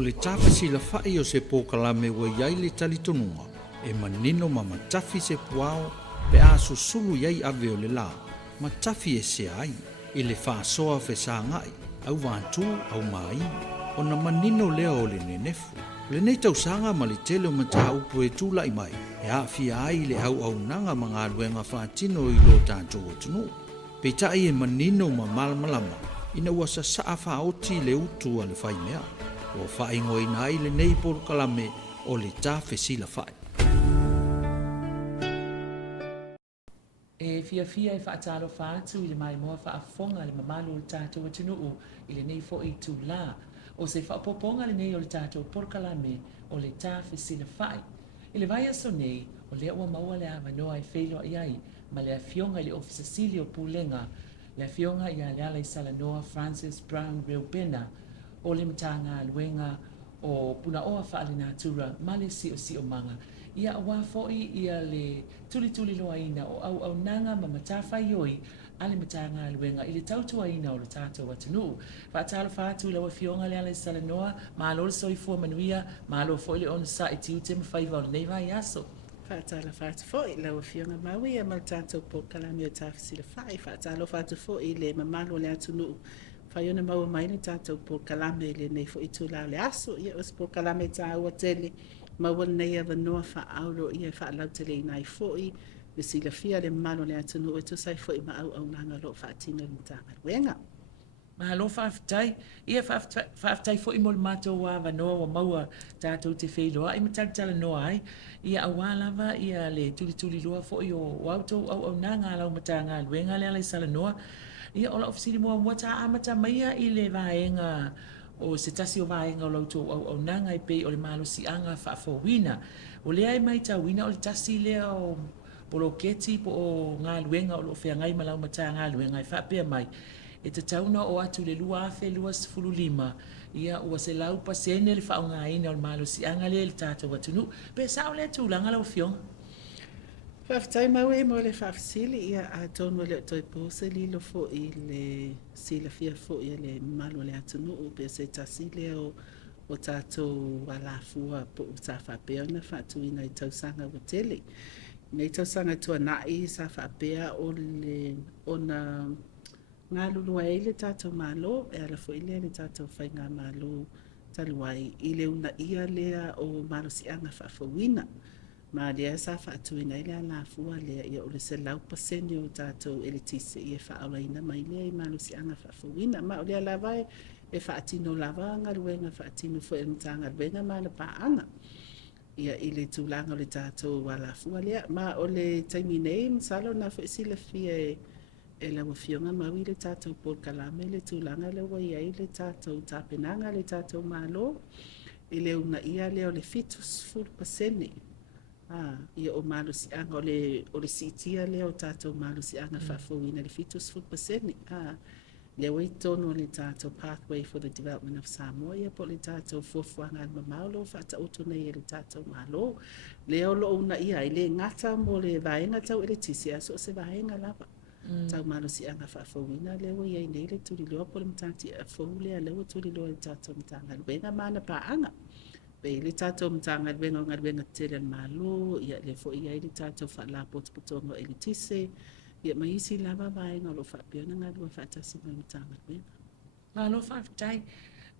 le tafasi la fai o se pokalame ua iai le talitonunga, e manino ma matafi se puao, pe a susulu iai ave o le la, matafi e se ai, i le whaasoa whesa ngai, au vantu, au mai, o na manino lea o le nenefu. Le nei tausanga ma le tele o mata upu e tūla i mai, e a fia ai le au nanga ma ngā luenga whaatino i lo tātou atunu. Peta ai e manino ma malamalama, ina ua sa saa whaoti le utu a le whai mea, o whai ngoi nai le nei porukalame o le tā whesila whai. E fia e whaatalo whaatu i le mai moa whaafonga le mamalu o le tātou atunu i le nei fo i tū la. O se whaapoponga le nei o le tātou porukalame o le tā whesila whai. I le vai aso nei, o lea ua maua le awa noa e wheiloa iai, ma le afionga i le ofisa sili o Pūlenga, le afionga i a le ala i sala noa Francis Brown Reubena, o le matanga luenga o puna oa whaale nātura, ma le si o manga. Ia awa foi ia le tuli loa ina o au nanga ma matawhai oi, ale matanga luenga i le tautua ina o le tātou atanu. Whaatalo whaatu lau e fionga le ala i sala noa, ma alo le soifua manuia, ma alo foi le ona sa e tiu te mawhaiva o le nei vai aso. Whaatalo whaatu foi lau e fionga maui a mal tātou pokalame o tāwhisila whai. Whaatalo whaatu foi le mamalo le atunu. Whaiona maua mai le tātou pokalame le nei fo i tū le aso, ia os pokalame tā ua tele, maua nei a wanoa whaauro ia whaalau tele i nai foi, me sila fia le mamalo le atunu e tusai foi ma au nanga lo whaatino ni tānga ruenga. Mahalo whaafitai, ia whaafitai fo i mo le mātou wa wanoa wa maua tātou te wheiloa, i mataltala noa ai, ia awalava ia le tuli loa fo i o wautou au nanga lau matanga luenga le ala i sala noa, ia ola ofisiri mua ta amata maia i le vaenga o se tasi o vaenga o lautou au nanga i pei o le malo si anga whaafowina. O lea e mai ta wina o le tasi lea o poloketi po o ngā luenga o lo whea ngai malau mata ngā luenga i whaapea mai. E te tauna o atu le lua afe lua sifuru lima, ia ua se lau pasene le whao ngā ina o le malo si anga le tātou atunu, pe sao le tūlanga lau fionga. Whaafitai maue mo le whaafisili ia a tonu le toi pose lilo fo i le sila fia fo i le malo le atunu o pe se tasi leo o tātou walafua po o tā whapea na whaatuina i tausanga o tele. Nei tausanga tua nai sa whapea o le ona ngā lulua e le tātou malo e ala fo i le tātou whai ngā malo taluai i le una ia lea o malo si anga whaafawina. Ma lea sa whaatuina i lea lafua lea ia o le se lau pasene o tātou e le tise i e whaalaina mai lea i malo si anga whaafawina. Ma o lea lawai e whaatino lava ngaruenga whaatino fo e mtanga ruenga ma na paanga. Ia i le tūlanga o le tātou walafua lea. Ma o le taimi nei msalo na fo isi le fia e la wafionga maui le tātou polkalame le tūlanga le wa ia i le tātou tāpenanga le tātou malo. I le una ia lea o le fitus full pasene. Ia o malo si anga o le sitia lea o tātou malo si anga whafawina le fitus full pasene. Le wei tono le tātou Pathway for the Development of Samoa, ia po le tātou fuafuanga al mamaulo, whata oto nei e le tātou malo. Le o lo una ia, i le ngata mo le vaenga tau ele tisi, aso se vaenga lava. Tau malo si anga whaafawina, le wei ai nei le turi loa po le mtati a fau lea, le o turi loa le tātou mtanga luenga mana paanga. Pe le tātou mtanga luenga o ngā luenga tere malo, ia le fo ia i le tātou whaala potopotongo ele tisi, ia mai isi lava vaenga o lo whaapiona ngā lua whaatasi mai mtanga luenga. Mahalo whaafitai,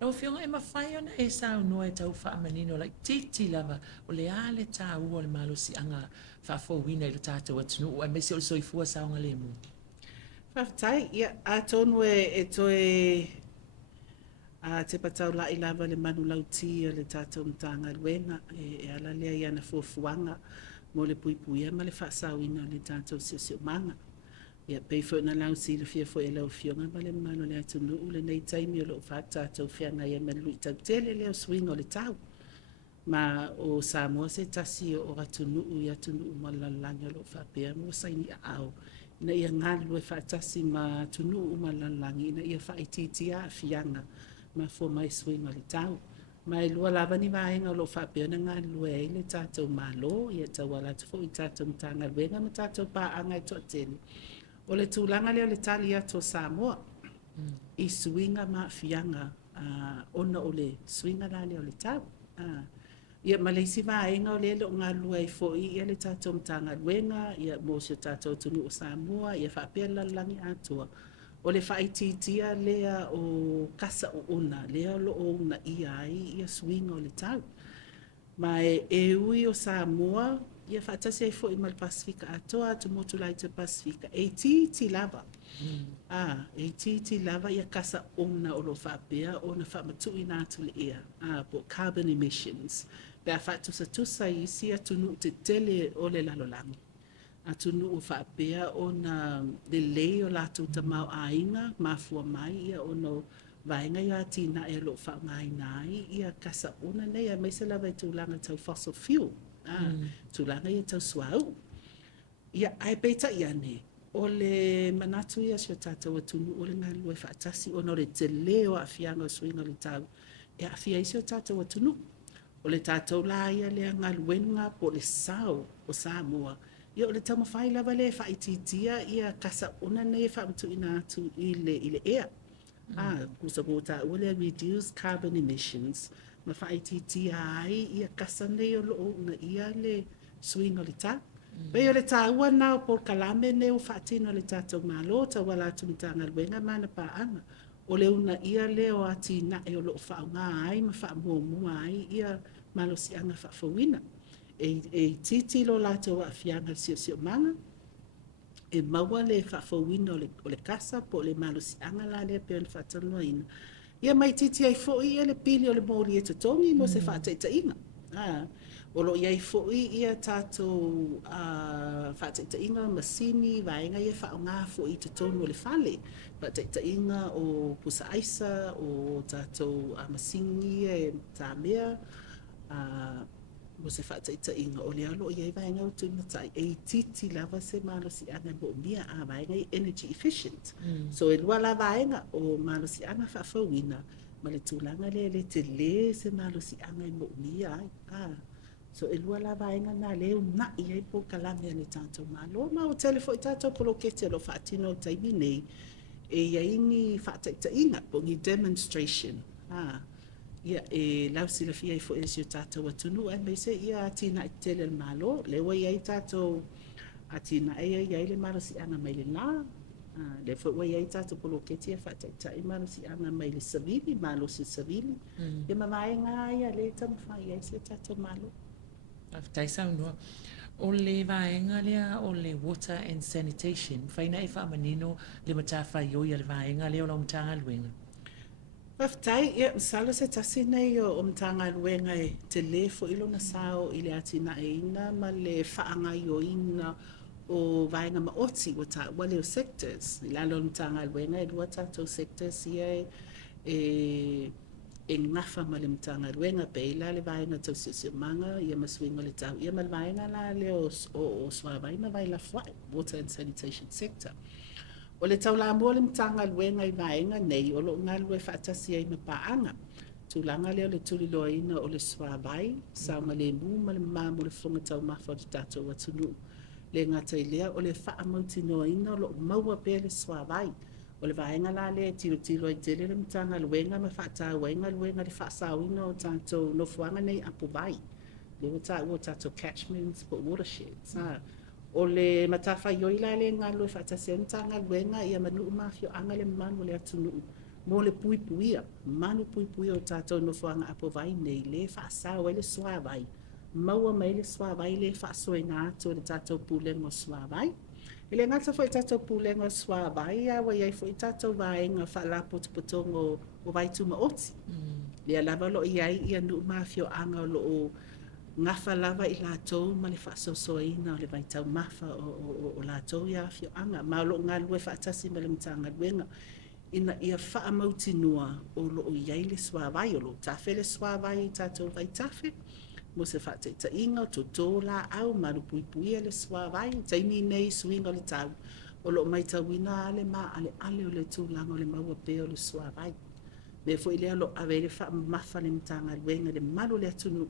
lau fionga e mawhai ona e sao noa e tau whaamanino, like titi lava, o le ale tā ua le malo si anga whaafowina i lo tātou atunu, o e mesi o le soifua saonga le mu. Whaafitai, ia a tonu e toe a te patau la i lava le manu lauti o le tātou mtanga luenga, e ala lea i ana fuafuanga mo le puipuia ma le whaasawina o le tātou sio manga. Ia pei fo na lau si le fia fo e lau fionga ma le malo le atunu u le nei taimi o lo whaata tau whianga ia me lui tau tele leo swing o le tau. Ma o Samoa se tasi o atunu u i atunu u ma lalanga o lo whapea mo saini a au. Ina ia ngalu e whaatasi ma atunu u ma lalanga ina ia whaititia a fianga ma fo mai swing o le tau. Mai lua lava ni vaenga o lo whapea na ngā lua e le tātou malo ia tau ala tufo i tātou mtanga luenga ma tātou pa anga i toa tele. O le tūlanga leo le tali ato Samoa, i suinga ma fianga ona o le swinga la le o le tau. Ia Malaysia vaenga o le lo ngā lua I fo'i ia le tātou mtanga luenga, ia mo se tātou tunu o Samoa, ia whapela langi atua. O le whaititia lea o kasa o una, lea lo o una ia ai, ia swinga o le tau. Mai e ui o Samoa, ia whaatasi ai fo'i mal Pasifika atoa, tu motu lai te Pasifika. E ti lava. E ti lava ia kasa ona o lo whapea, ona whamatu I nātu le ia, po carbon emissions. Pea whaatusa I sia tunu te tele o le lalolangi. A tunu o whapea ona le lei o lātou tamau ainga, mafua mai ia ono vaenga ia tina e lo whaangai nai, ia kasa ona nei, a meise lawa I tūlanga tau fossil fuel. Tūlanga ia tau suau. Ia ai peita ia ne. O le manatu ia sio tātou atunu o le ngā lua whaatasi ona o le te leo a whianga o swinga le tau. E a whia isi o tātou atunu. O le tātou la ia lea ngā luenga po le sao o Samoa. Ia o le tau mawhai lawa le whaititia ia kasa ona nei whaamtu ina atu I le ea. Kusa kota ua le reduce carbon emissions. Ma whaititia ai ia kasa nei o loo na ia le swinga le tau. Pei o le tāua nao por kalame ne o whaatino le tātou malo, ta wala tumitanga luenga mana paanga. O le una ia leo ati na e o loo whaunga ai, ma whaamua ai, ia malo si anga whaafawina. E titi lo lātou a whianga sio manga. E maua le whaafawina o le kasa, po le malo si anga la le pe o le whaatanua ina. Ia mai titi ai fo'i ia le pili o le mori e tatongi, mo se whaataita inga. O lo iai fo'i ia tātou whaataita inga masini, vaenga ia whaonga fo'i tatonu o le whale. Whaataita inga o pusa aisa, o tātou masini e tā mea, mo se whaataita inga o le alo iai vaenga o tūna tai e titi lava se malo si anga mo mia a vaenga I energy efficient. So e lua la vaenga o malo si anga whaafawina, ma le tūlanga le te le se malo si anga mo mia ai. So e lua la vaenga na leo na I po kalame ane tātou malo. Ma o telefo I tātou polo kete lo whaatino taimi nei. E iaini whaataita inga po ngi demonstration. Ia e lau sila fia I fo e sio tātou atunu. E me se ia atina I tele le malo. Lewa iai tātou atina e iai le malo si anga mai le la. Le fo iai tātou polo kete e whaataita I malo si anga mai le savili. Malo si savili. Ia mamaenga ia le tamawhai iai se tātou malo. Taisa unua. O le vaenga lea o le water and sanitation. Whaina e whaamanino le matawhai o ia le vaenga lea o la umtanga luenga. Whaftai, ia msala se tasi nei o mtanga luenga e te le fo ilo na sao I le atina e ina ma le whaanga I o ina o vaenga maoti o ta wale o sectors. I lalo mtanga luenga e lua tātou sectors ia e ngafa ma le mtanga luenga pe ila le vaenga tau sio manga ia maswinga le tau ia ma le vaenga la le o swavai ma vai la fwai water and sanitation sector o le tau la mo le mtanga luenga I vaenga nei o lo ngā lue whaatasi ai mapaanga tūlanga leo le tuli loaina o le swavai saunga le mu ma le mamu le whunga tau mafa o le tātou atunu le ngata I lea o le whaamauti noaina o lo maua pe le swavai o le vaenga la le tilo I tele le mtanga luenga ma whaata wenga luenga le whaasawina o tātou no fuanga nei apu vai. Le o tātou catchments po watersheds. O le matawha ioi la le ngā lue whaata se mtanga luenga ia manu mafio anga le manu le atunu. Mo le puipuia, manu puipuia o tātou no fuanga apu vai nei le whaasawa le swa vai. Maua mai le swa vai le whaasoina ato le tātou pulengo swa vai. Ele ngata foi tātou pulenga swa vai a wa iai foi tātou vaenga whaala potopotongo o vai tuma oti. Lea lava lo iai ia nu mafio anga lo o ngafa lava I lātou ma le whaasosoina o le vai tau mafa o lātou ia fio anga. Ma lo ngā lue whaatasi ma le mtanga luenga. Ina ia whaamauti noa o lo o iai le swa vai o lo tafe le swa vai tātou vai tafe. Mo se whaataita inga o tō la au maru puipuia le swa vai, taimi nei swinga le tau, o lo mai tawina ale ma ale o le tūlanga o le maua pe o le swa vai. Me fo ilea lo awe le wha mafa le mtanga luenga le malu le atunu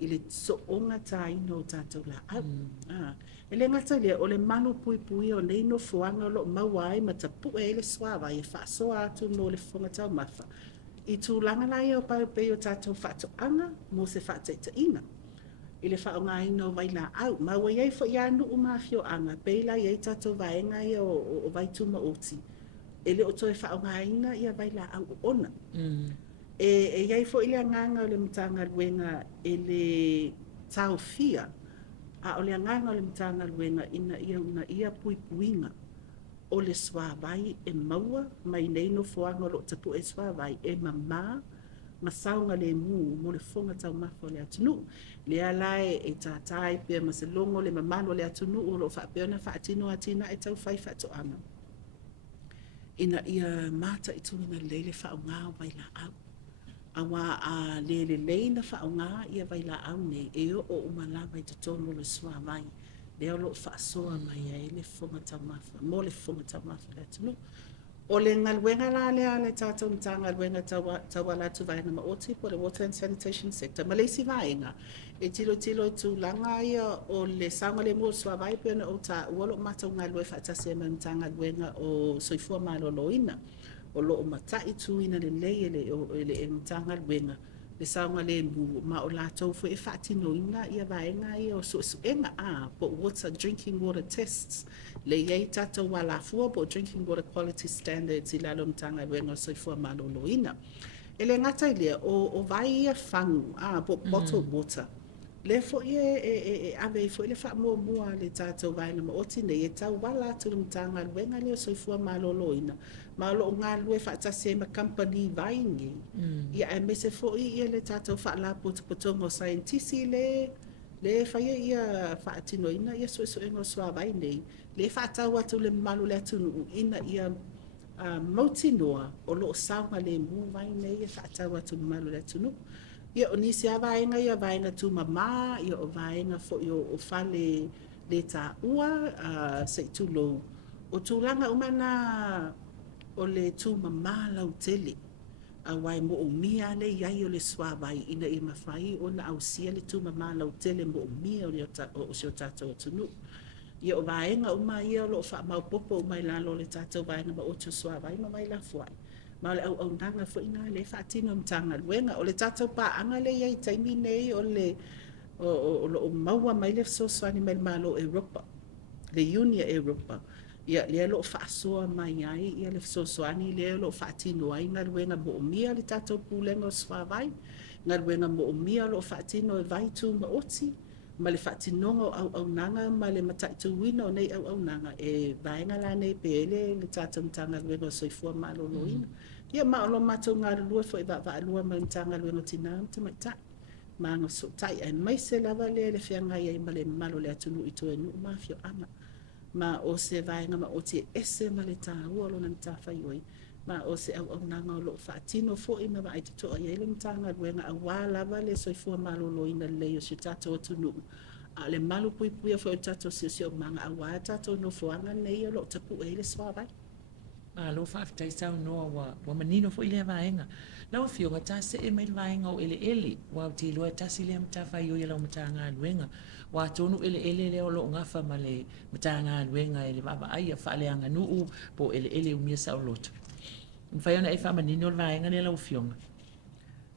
I le so onga ta ino o tātou la au. Ele ngata lea o le manu puipuia o nei no fuanga o lo maua ai ma tapu e le swa vai e wha soa atu no le whunga tau mafa. I tūlanga la ia o pau pe o tātou whaatoanga mo se whaataitaina. I le whaongaina o waila au. Ma wa iai fo ia nu umawhio anga. Peila iai tātou vaenga ia o waituma oti. Ele o toi whaongaina ia waila au o ona. E iai fo ile nganga o le mtanga luenga ele tau fia. A o le nganga o le mtanga luenga ina ia una ia pui puinga. O le swawai e maua mai nei no foanga lo tapu e swawai e mama ma saunga le mu mo le fonga tau mafo le atunu le alae e tātai pe ma se longo le mamano le atunu o lo whapeona whaatino atina e tau whai whato ana. Ina ia mata i tuina leile whaunga waila au. Awa a lele leina whaunga ia waila au nei e o umalawa i te tono le swawai. Leo lo whaasoa mai e le fonga tau mafa, mo le fonga tau mafa le atunu. O le ngalwenga la lea le tātou mta ngalwenga tau ala tu vaenga ma oti po le water and sanitation sector. Ma leisi vaenga, e tilo tu langa ia o le sanga le mua sua vai pena o ta uolo matau ngalwe whaatasi e mta ngalwenga o soifua malo loina. O lo o matai tuina le lei ele mta ngalwenga. Le saunga le mu ma o la tau fu e whaatino ina ia vaenga ia o suenga po water drinking water tests le iei tātou wala fua po drinking water quality standards I lalo mtanga luenga soifua malolo ina. Ele ngata ilia o vai ia whangu po bottled water. Le fo e ave fo le wha mua le tātou vaenga ma oti nei e tau wala tu mtanga luenga leo soifua malolo ina. Ma lo ngā lue whaatase ma company vaingi. Ia e me se fo ia le tātou wha la potongo scientisi le whaia ia whaatino ina ia suengo sua vai nei. Le whaatau atu le malu le atunu ina ia mautinoa o lo saunga le mu vai nei ia whaatau atu le malu le atunu. Ia o nisi a vaenga ia vaenga tu mama ia o vaenga fo ia o whale le tā ua se tulo. O tūlanga umana o le tu mama lau tele. A wai mo o mia le iai o le swawai ina I mawhai o na au sia le tu mama lau tele mo o mia o sio tātou atunu. Ia o vaenga uma ia o lo wha mau popo o mai lalo le tātou vaenga ma o tu swawai ma mai la fuai. Ma le au nanga fo ina le whaatino mtanga luenga o le tātou pa anga le iai taimi nei o le o maua mai le soswani mai malo Europa. Le Unia Europa. Ia le lo whaasoa mai ai ia le soswani le lo whaatino ai ngā luenga mo o mia le tātou pulenga o swawai. Ngā luenga mo o mia lo whaatino e vai tu ma oti. Ma le whaatinonga au nanga ma le mataitu wina o nei au nanga e vaenga la nei pele le tātou mtanga luenga o soifua malo loina. Ia ma olo matou ngā lua fo e va lua ma mtanga luenga o tina mta mai tai. Ma ngā so tai ai mai se lava le whianga ia ma le malo le atunu I to e nu mafio ama. Ma o se vaenga ma o te ese ma le tā ua lo na mta whaioi. Ma o se au nanga o lo whaatino fo I ma va ai te toa ia le mtanga luenga a wā lava le soifua malo loina le o si tātou atunu. A le malu pui pui a fo o tātou si o manga a wā tātou no fuanga nei o lo tapu e le swawai. Ma lo whaafitai sau noa wa manino fo ile vaenga. Lau whionga tase e mai vaenga o ele. Wa te loa tasi le mta whai o lau mta ngā luenga. Wa tonu ele leo lo ngafa ma le mta ngā luenga ele waba ai a whaaleanga nuu po ele umia sa o loto. Mwhai ona e wha manino le vaenga ne lau whionga.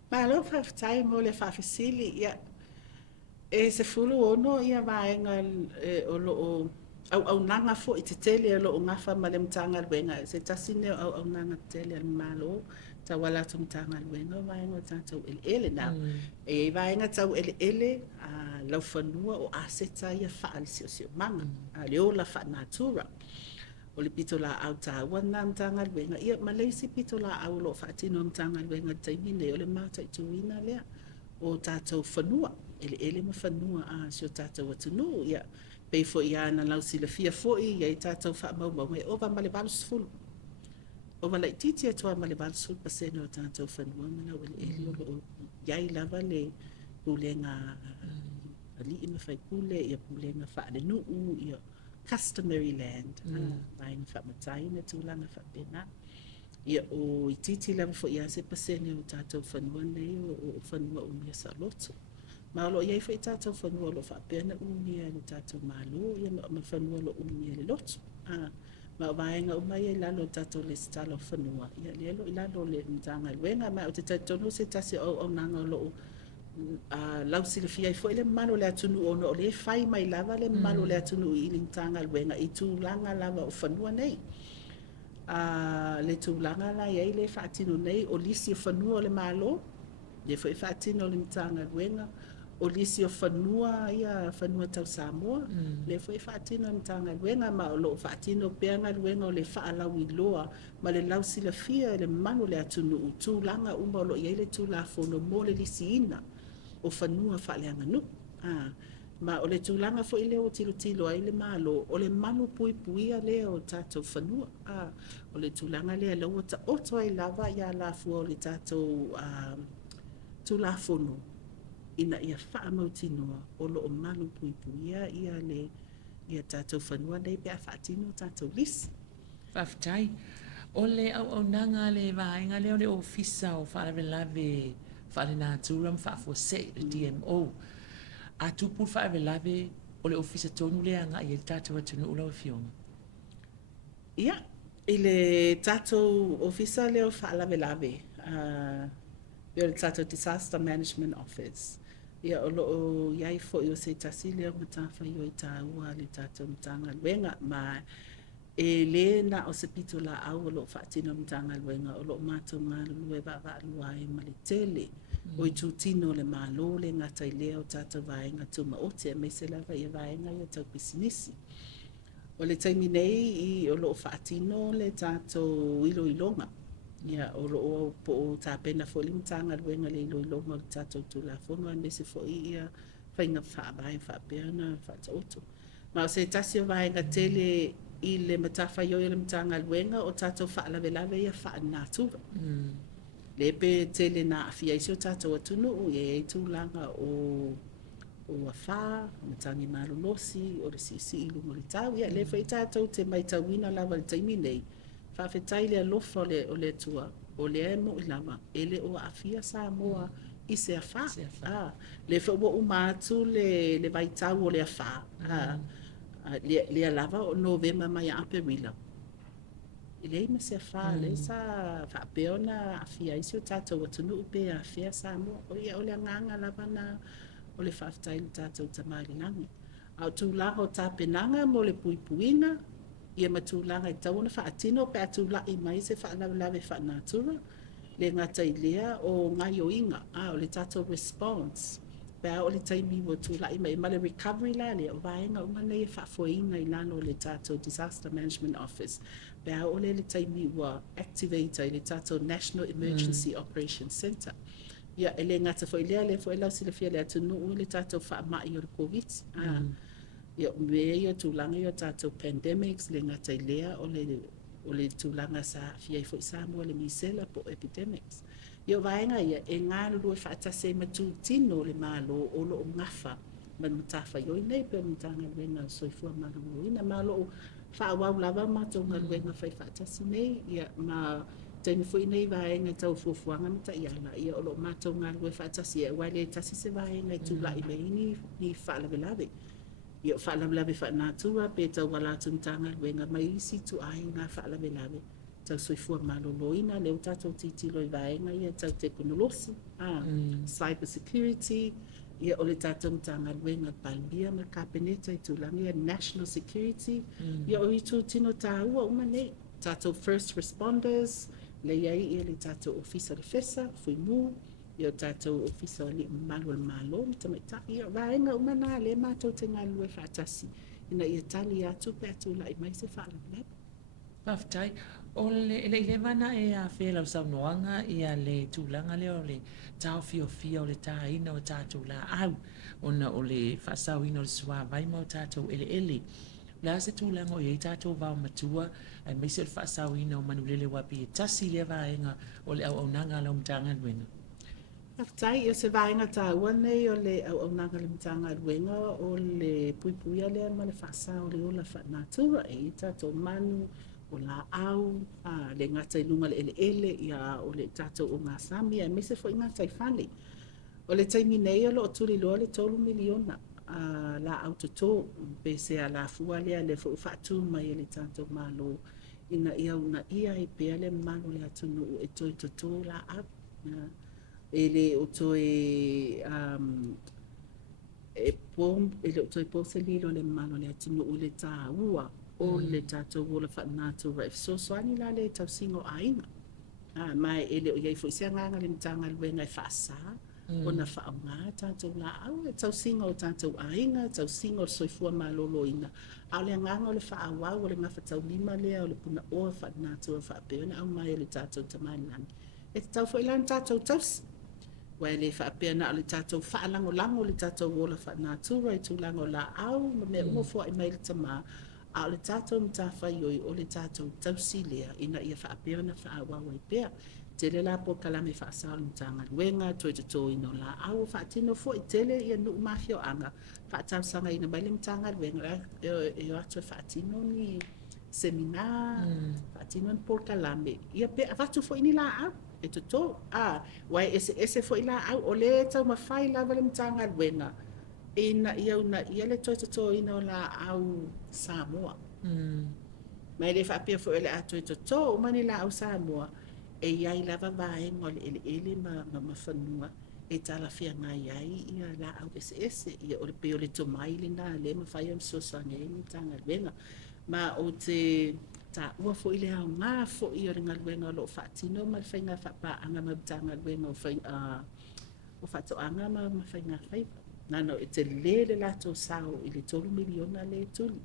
Ma lo whaafitai mo le whaafisili ia e se fulu ono ia vaenga o lo o au nanga fo I te tele lo ngafa ma le mtanga luenga se tasine au nanga tele malo ta wala tu mtanga luenga vaenga tātou ele na e vaenga tau ele lau whanua o aseta ia whaali sio manga le o la wha natura o le pito la au ta wana mtanga luenga ia Malaysia pito la au lo whaatino mtanga luenga taimine o le mata I tuina lea o tātou whanua ele ma whanua sio tātou atunu ia pei fo ia na lau sila fia fo ia I tātou wha mau e ova ma le balus fulu. Ova lai titi atua ma le balus fulu pasene o tātou whanua ma lau ele o iai lava le pulenga ali ina whai pule ia pulenga wha ale nuu ia customary land. Vaenga wha matai na tūlanga wha pena. Ia o I titi lava fo ia se pasene o tātou whanua nei o whanua o mia sa loto. Ma lo iai whai tātou whanua lo whapena umia le tātou malo, ia ma whanua lo umia le lotu. ma vaenga umai e lalo tato le stalo whanua. Ia lelo i lalo le mtanga luenga ma o te taitono se tasi o nanga lo lau sila fia i fo ile malo le atunu ono o le fai mai lava le malo le atunu i mtanga luenga i tūlanga lava o whanua nei. Le tūlanga la iei le whaatino nei o lisi o whanua o le malo, le fo i whaatino le mtanga luenga, o lisi o whanua ia whanua tau Samoa, le fo i whaatino le mtanga luenga ma o lo whaatino peanga luenga o le whaalau i loa, ma le lau sila fia le mano le atunu u tūlanga uma o lo iei le tūlafono mo le lisi ina o whanua whaaleanga nu. Ma o le tūlanga fo i leo tilo tilo ai le malo, o le manu pui puia leo o tātou whanua. O le tūlanga lea lau ta oto ai lava ia la fua o le tātou tūlafono. Ina ia wha mautinoa o lo o manu pui puia ia tātou whanua nei pia whaatino tātou lisi. Whaftai, o le au nanga le vaenga leo le ofisa o whaarelave whaare nā tūram whaafua se le DMO. A tupu whaarelave o le ofisa tonu lea nga i e tātou atunu ula o fionga. Ia, i le tātou ofisa leo whaarelave. Ia le tātou Disaster Management Office. Ia o loo iai fo i o se tasi leo matawha i o i tā ua le tātou mtanga luenga ma le na o se pito la au o loo whaatino mtanga luenga o loo mātou ngā lue wa lua e ma le tele o i tūtino le mālo le ngata i leo tātou vaenga tuma ote me se lava i vaenga i tau pisinisi. O le taimi nei i o loo whaatino le tātou ilo ilonga. Ia o loo po o tāpena fo li mtanga luenga le ilo ilonga o tātou tūlafono an mese fo i ia whainga whaabai whaapeana whaatauto. Ma o se tasi o vaenga tele i le matawha i o le mtanga luenga o tātou whaalawelawe ia whaanātura. Le pe tele na afia isi o tātou atunu o e tūlanga o awha, matangi malolosi, o le sisi ilu mo le tau. Ia le whai tātou te mai tauina lawa le taimi nei. Whawhetai le alofa o le tua, o le e mo i lama, ele o afia Samoa i se awha. Le whau o mātu le vai tau o le awha. Le lava o November mai a Aperila. Ile me se fa le sa fa peona afia isi o tātou atunu upe afia Samoa. O ia o le nganga lava na o le whawhetai le tātou tamari. Au tūlanga o tāpenanga mo le puipuinga, ia matulanga i tauna whaatino pe atula i mai se whaalawe whaanatura le ngata i lea o ngai o inga o le tātou response pe o le taimi mo tula i mai le recovery la le o vaenga o ngana i whaafoinga i lano le tātou Disaster Management Office pe o le taimi wa activator i le tātou National Emergency Operations Center ia ele ngata fo i lea le fo i lau sila fia le atunu o le tātou whaamai o le COVID Ia me ia tūlanga ia tātou pandemics le ngata i lea o le tūlanga sa fia i fo i Samoa le misela po epidemics. Ia vaenga ia e ngā lua whaatase matu tino le malo o lo o ngafa ma matafa i nei pe mtanga luenga soifua malu ina malo o whaawau lava mato ngā luenga whai whaatase nei ia ma taimi fo i nei vaenga tau fuafuanga mata i ala ia o lo mato ngā lua whaatase ia wale tasi se vaenga i tūla i meini ni whaalawe Ia whaalawe whaanatua pe tau walatu mtanga luenga mai isi tu ai ngā whaalawe tau soifua maloloina leo tātou titilo i vaenga ia tau teknolosi, cyber security, ia ole tātou mtanga luenga palmia ma kapeneta i tūlanga ia national security, ia o i tū tino tāua umane, tātou first responders, le iai ia le tātou ofisa le fesa, fui mū, ia tātou ofisa li malo malo tamaita ia vaenga umana le mātou te ngā lue whaatasi ina ia tali atu pe atu la i mai se whaalawe Paftai, o le mana e a whela o saunoanga ia le tūlanga leo le tau fio o le tāina o tātou la au ona o le whaasauina o le sua vaima o tātou ele la se tūlanga o i tātou vau matua ai mai se o whaasauina o manulele wapi e tasi le vaenga o le au nanga lau mtanga luenga Aftai ia se vaenga tāua nei o le au nanga le mtanga luenga o le puipuia lea ma le whasa o le ola whaanatura e tātou manu o la au le ngata i lunga le ele ia o le tātou o ngā sami e mese fo i ngata i whale. O le taimi nei o lo o tuli loa le 3 miliona la autoto pe se ala fua le fo fatu mai le tanto malo ina ia I pe le malo le atunu e toi toto la ap ele o toi e pom ele o toi pose lilo le malo le atunu le ta ua o le tato wola fa na to ref so swani la le tau singo ainga mai ele o ia fo se nganga le tanga le ngai fa sa ona fa nga tato la au tau singo tato ainga tau singo soifua malolo ina au le nganga le fa awa o le ngafa tau lima le o le puna o fa na to fa pe ona au mai le tato tamani e tau fo ilan tato taus wa le fa pe na le tato fa lango lango le tato wola fa na to right to lango la au me mo fo I mai le tama a le tato mta fa yoi o le tato tausilea ina ia fa pe na fa awa wa pe tele la po kala me fa sa tanga wenga to to ino la au fa tino fo tele ia no mafio anga fa tau sanga ina balim tanga wenga e atu fa tino ni seminar fa tino po kala me ia pe fa tu fo ini la au e to wai ese fo ila au o le tau ma fai la balim tanga wenga ina ia le to ino la au Samoa mai le fa pe fo ele atu to mani la au Samoa e iai lava vaenga o le ele ma whanua e tala fia ngai ai ia la au ese ia o le pe o le tomai le na le ma whai am sosange ni tanga wenga ma o te ta ua fo ile au ngā fo i o ringa wenga lo whaatino ma le whainga whapa anga ma tanga wenga o whato anga ma whainga whaipa nano e te le lato sao i le 3 miliona le tuli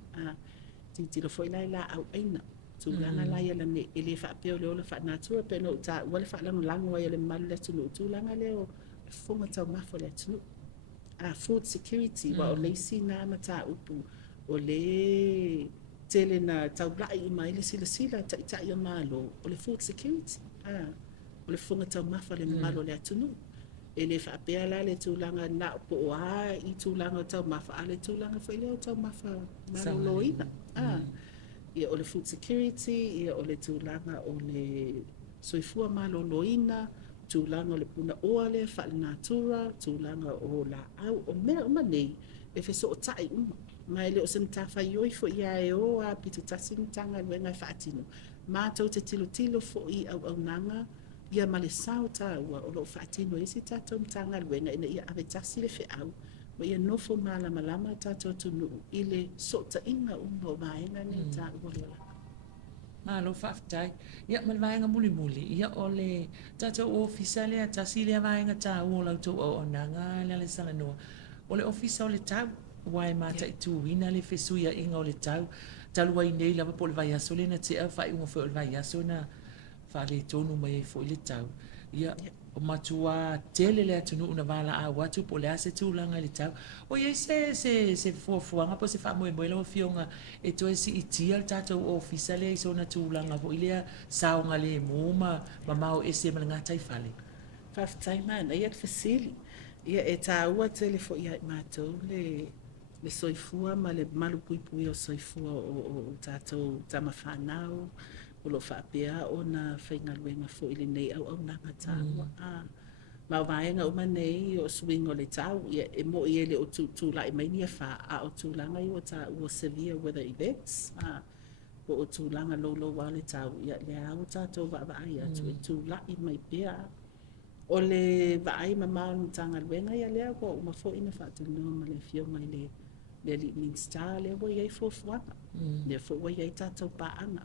titilo fo ila ila au aina tu langa la ia lane ele fa pe ole ole fa na tu pe no ta wale fa langa langa ia le mal le tu langa le o fonga ta ma fo le tu food security wa ole si na mata upu ole tele na ta bla I mai le sila ta ia malo ole food security ole fonga ta ma fa le malo le tu ele fa pe ala le tu langa na po I tu langa ta ma fa ale tu langa fa le ta ma fa malo loina ia o le food security, ia o le tūlanga o le soifua maloloina, tūlanga o le puna oale, whaale natura, tūlanga o la au, o mea uma nei, e wheso o tai uma. Mai le o sem tawha ioi fo ia e o a pitu tasini tanga luenga whaatino. Mātou te tilo fo I au nanga, ia male sao tāua o lo whaatino isi tātou tanga luenga, ina ia ave tasi le whi au. Wa ia nofo malama tātou tunu ile sota inga o vaenga ni tāua le la. Malo whaftai. Ia man vaenga muli. Ia ole tātou ofisa lea tasi lea vaenga tā ua lautou o nanga lea le salanoa. Ole ofisa o le tau, wai mata I tuina le fesuia inga o le tau. Talua I nei lava po le vai aso le na te au whai unga fo le vai aso na whale tonu mai fo le tau. Ia o matua tele le atunu una vala a watu po le ase tūlanga le tau. O iei se fuafuanga po se wha moe lo fionga e toi si itia le tātou ofisa le iso na tūlanga po ilea saonga le mōma ma mau ese malangata I whale. Whaftai mana, ia te whasili. Ia e tā ua tele fo ia mātou le soifua ma le malu pui o soifua o tātou tamawhanau. O lo whaapea o na whaingaluenga fo ili nei au nanga tāua. Ma vaenga o manei o swing o le tau, e mo I ele o tūla I maini wha a o tūlanga I o tā ua severe weather events. O tūlanga lo wa le tau, ia le au tātou vaai atu e tūla I mai pea. O le vaai mamau ni tanga luenga ia lea ko uma fo ina whaatunu ma le fio mai le li minsta le wa iei fo fuanga. Le fo wa iei tātou paanga.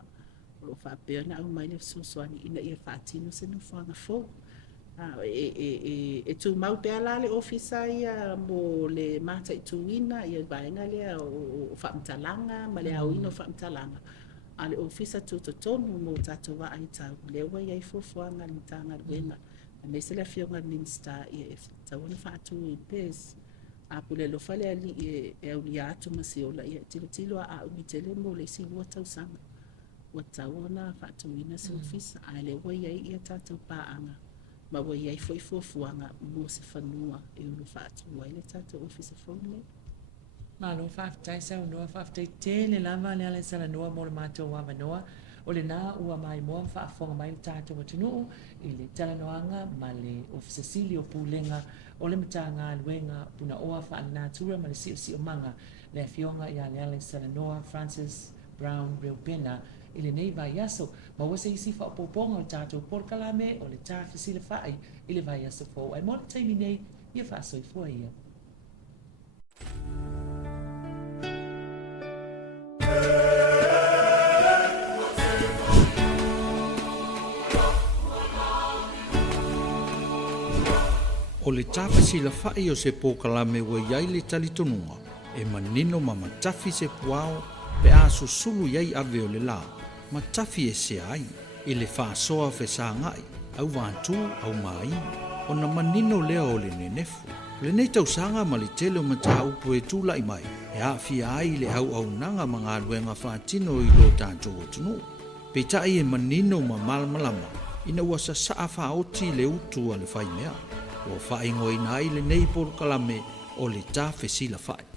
O fa pena au mai le susuani ina ia fatino se no fanga fo e tu mau pe ala le ofisa ia mo le mata I tuina ia vaenga le o famtalanga ma le au ino famtalanga ale ofisa tu tonu mo tato wa ai tau le wa ia fofanga ni tanga wena me se la fionga minsta ia tawana fatu I pes a pule lo fale ali e au ia tu masiola ia tilo a umitele mo le silua tau sanga watawana fatuina se ofisa ale wa ia tatou paanga ma wa ia foi fofuanga mo se fanua e ulu fatu wa ile tatou ofisa fonle Malo whaftai sa unua whaftai tēne lama le ale sala noa mo le mātou wa manoa O le nā ua mai moa whaafonga mai le tātou atunuu i le talanoanga ma le ofisasili o pūlenga o le matanga luenga puna oa whaanātura ma le si o manga le fionga i ale ale Salanoa Francis Brown Reubena i le nei vai aso ma ua se isi whaapoponga o le tātou porkalame o le tāwhisi le whai i le vai aso fō. Ai mo le taimi nei ia whaasoi fua ia. O le tāwhisi la whai o se pōkalame ua iai le talitonunga e manino ma matafi se puao pe aso sulu iai ave o le la matafi e se ai i le whaasoa whesa ngai au vātū au mai o na manino lea o le nenefu le nei tausanga ma le tele o mata upu e tūlai mai e awhia ai le au au nanga ma ngā luenga whātino i lo tātou atunu pe tai e manino ma malmalama ina ua sa saa whaoti le utu a le whai mea o whaingo ina ai le nei porkalame o le tā whesila whai.